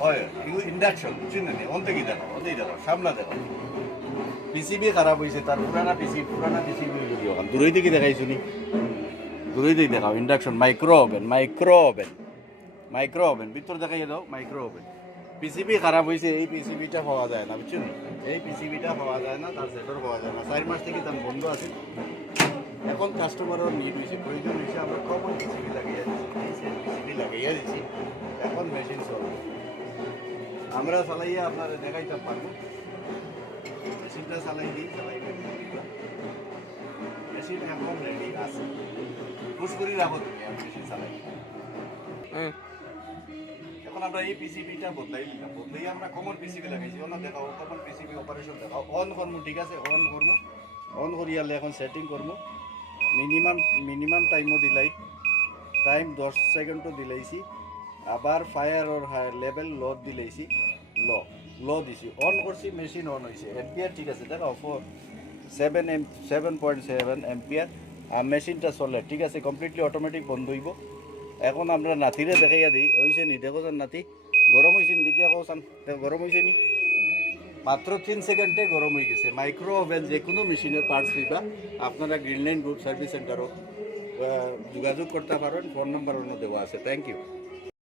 হয় ইন্ডাকশন চিনে নি অন্তে কি দেখো ওতেই দেখো সামনা দেখো পিসিবি খারাপ হয়েছে তার পুরানা পিসিবি ওখান দূরই থেকে দেখাইছো নি দূরই থেকে দেখাও ইন্ডাকশন মাইক্রো ওভেন ভিতর দেখাই দাও মাইক্রো ওভেন পিসিবি খারাপ হয়েছে এই পিসিবিটা পাওয়া যায় না বুঝছো এই পিসিবিটা পাওয়া যায় না তার সেটর পাওয়া যায় না 4 মাস থেকে তার বন্ধ আছে এখন কাস্টমারের নিড হয়েছে প্রয়োজন হয়েছে আমরা কমন পিসিবি লাগিয়ে দিচ্ছি পিসিবি লাগিয়ে দিচ্ছি এখন মেশিন চলবে আমরা চালাইয়া আপনারা দেখাইতে পারবো মেশিনটা চালাইবেন মেশিন এখন রেডি আছে পুশ করে রাখো তুমি আমি মেশিন চালাই এখন আমরা এই পিসিবিটা বদলাই আমরা কমন পিসিবি লাগাইছি ওনা দেখাও কমন পিসিবি অপারেশন দেখাও অন করবো ঠিক আছে অন করিয়ালে এখন সেটিং করবো মিনিমাম টাইমও দিলাই টাইম 10 সেকেন্ডও দিলাইছি আবার ফায়ার ওর লেভেল লো দিলাইছি লো দিছি অন করছি মেশিন অন হয়েছে এম্পিয়ার ঠিক আছে দেখো 7.7 এম্পিয়ার আর মেশিনটা চলে ঠিক আছে কমপ্লিটলি অটোমেটিক বন্ধ হইব এখন আমরা নাতিরে দেখাইয়া দিই হয়েছে নি দেখো স্যার নাতি গরম হয়েছে নি দেখিয়া কও সান গরম হয়েছে নি মাত্র 3 সেকেন্ডে গরম হয়ে গেছে মাইক্রো ওভেন যে কোনো মেশিনের পার্টস দিবা আপনারা গ্রিনলাইন গ্রুপ সার্ভিস সেন্টারও যোগাযোগ করতে পারেন ফোন নাম্বার অন্য দেওয়া আছে থ্যাংক ইউ